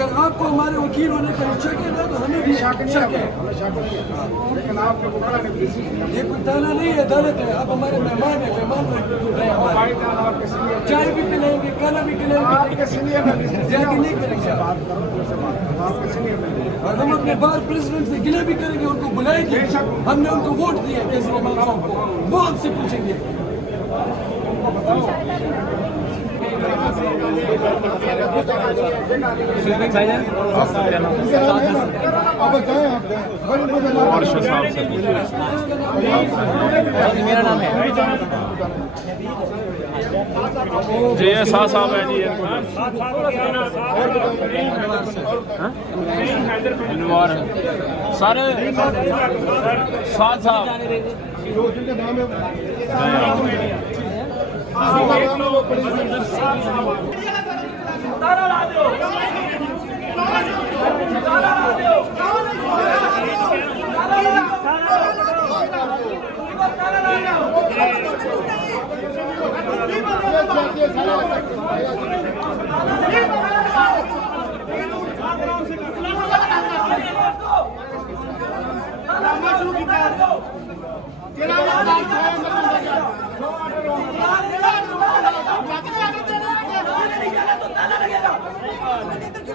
अगर आपको हमारे वकील होने का शक है ना तो हमें भी शक है। लेकिन आपके मुकरा ने ये कोई ताना नहीं है, अदालत है। आप हमारे मेहमान हैं, मेहमान रहे हमारे। चाय भी पिलाएंगे, खाना भी आपके सीनियर खिलाएंगे, ज्यादा नहीं करेंगे। आपके सीनियर और हम अपने बार प्रेसिडेंट से गिले भी करेंगे, उनको बुलाएंगे। हमने उनको वोट दिया केजरीवाल साहब को, वो हमसे पूछेंगे। मेरा नाम है जी, साहब है जी। सारे साथ साहब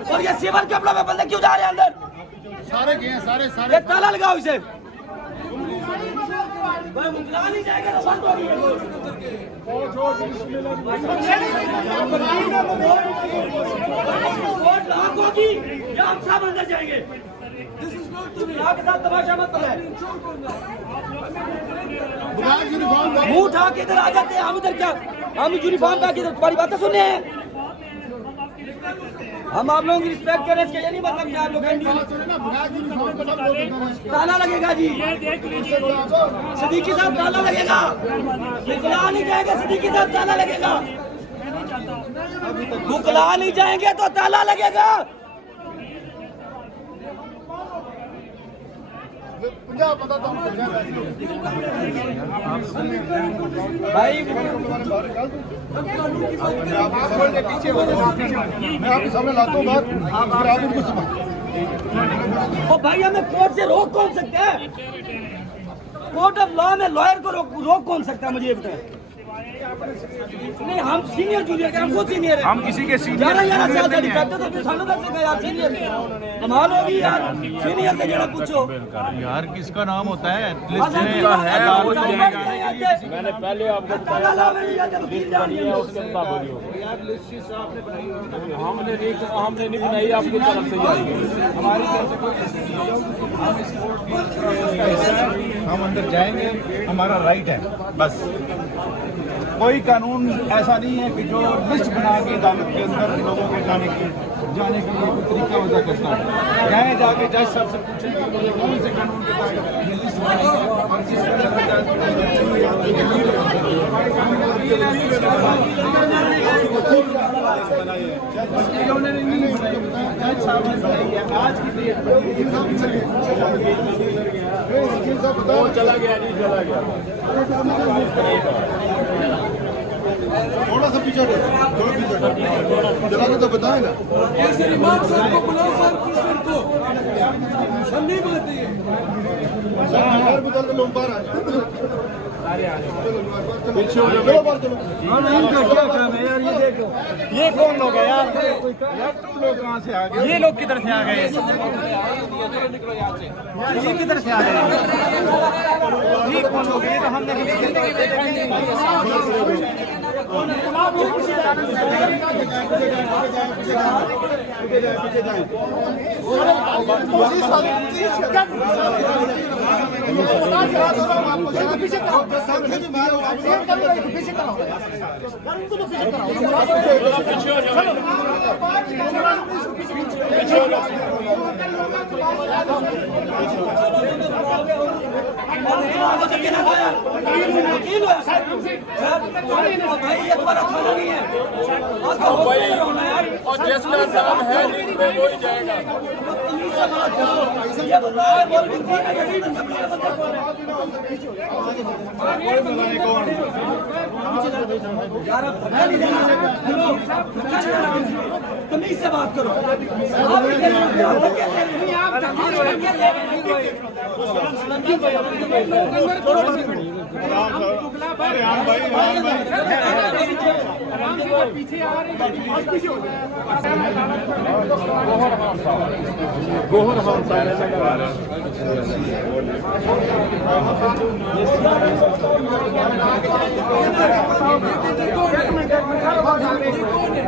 और ये सिविल कपड़ा में बंदे क्यों जा रहे हैं अंदर? सारे गए, सारे ये ताला लगाओ इसे। नहीं जाएगा तो बंद होगी। लॉक होगी या हम सब अंदर जाएंगे। आपके साथ तमाशा मत बनाए। मुंह उठा के इधर आ जाते हैं। हम इधर क्या, हम यूनिफॉर्म का इधर तुम्हारी बातें सुनने हैं। हम आप लोगों की रिस्पेक्ट करें, इसका ये नहीं मतलब कि आप लोग ताला लगेगा जी। सिद्दीकी साहब ताला लगेगा, बुकला नहीं जाएंगे। सिद्दीकी साहब ताला लगेगा, बुकला नहीं जाएंगे तो ताला लगेगा। भाई मैं आपके सामने लाता हूँ बात, आप उनको समझ। ओ भाई, हमें कोर्ट से रोक कौन सकते हैं? कोर्ट ऑफ लॉ में लॉयर को रोक कौन सकता है? मुझे ये बताएं। नहीं, हम सीनियर जूनियर के, हम खुद सीनियर हैं। हम किसी के सीनियर 11 साल का करते तो सालों तक से गए यार सीनियर। कमाल होगी यार, सीनियर से जरा पूछो यार किसका नाम होता है? मैंने पहले आपको हमने नहीं बनाई, आपकी तरफ से जाएगी हमारी तरफ से। हम अंदर जाएंगे, हमारा राइट है। बस कोई कानून ऐसा नहीं है कि जो लिस्ट बना के अदालत के अंदर लोगों के जाने के लिए कोई तरीका वजह करता है। जाए जाके जज साहब से पूछें कि मुझे कौन से कानून के तहत ये लिस्ट बनाई और किस जज साहब ने बनाई है आज की डेट वो चला गया जी, चला गया। थोड़ा सा पीछे चला के तो बताए ना। केजरीवाल साहब को बुलाओ, बार प्रेसिडेंट को। हम नहीं बोलते हैं। लोग बाहर आ जाए। ये कौन लोग है यार? तुम लोग कहाँ से आ गए? ये लोग किधर से आ गए? ये किधर से आ गए? ये कौन लोग है? ये तो हमने भाई ये तुम्हारा थाना नहीं है। और जिसका नाम है लिस्ट में वो ही जाएगा। ये बताओ बोल भी नहीं यार आप धक्का नहीं देना। हेलो धक्का नहीं देना, तमीज से बात करो। आप पीछे आ रही गोहर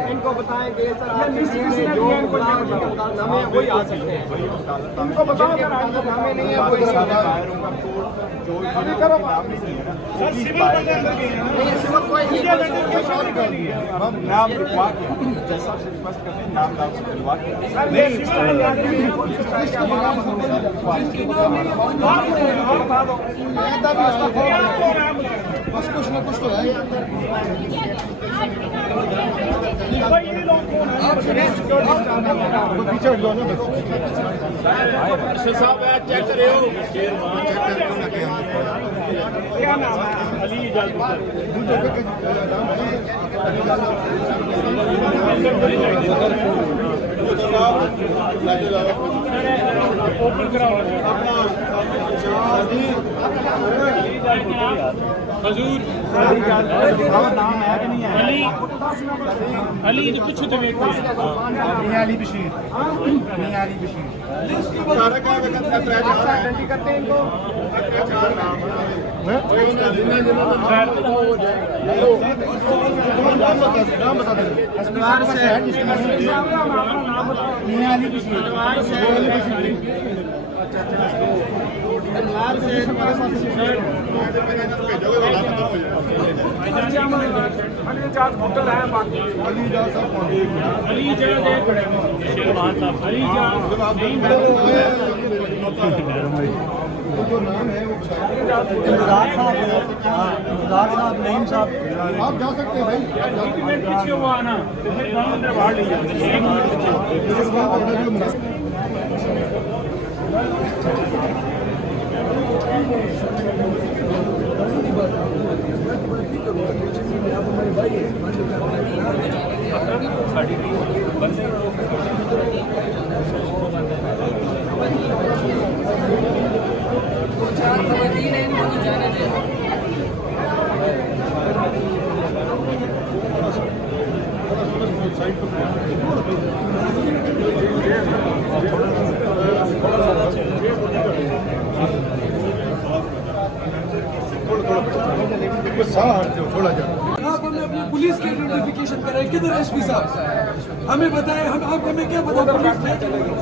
इनको बताएंगे सर जो नामे वही आ सकते हैं। इनको बताओ सर नामे नहीं है वही करो सर सिविल बंदे अंदर गए हैं। हम नाम लिखवा के जैसा से रिक्वेस्ट करते हैं नाम लिखवा के बस कुछ ना कुछ तो है। पीछे हट जाओ ना बस। साहब चेक करे हो क्या नाम है? अली ओपन कराओ हजूर नाम है कि नहीं है? अली तो कुछ तो वेट मियां अली बशीर। मियां अली बशीर सारा क्या वक्त करते हैं इनको। नाम बता दे। मियां अली बशीर। जो नाम है वो नईम साहब आप जा सकते हैं भाई। पीछे हुआ ना अंदर बाहर ले जाते थोड़ा जा। आप हमें अपनी पुलिस की आइडेंटिफिकेशन कराए। किधर एसपी साहब हमें बताएं। हम आप हमें क्या पता पुलिस में चलेंगे।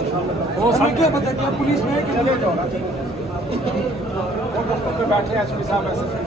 हमें क्या पता क्या पुलिस में है कि नहीं। बैठे एसपी साहब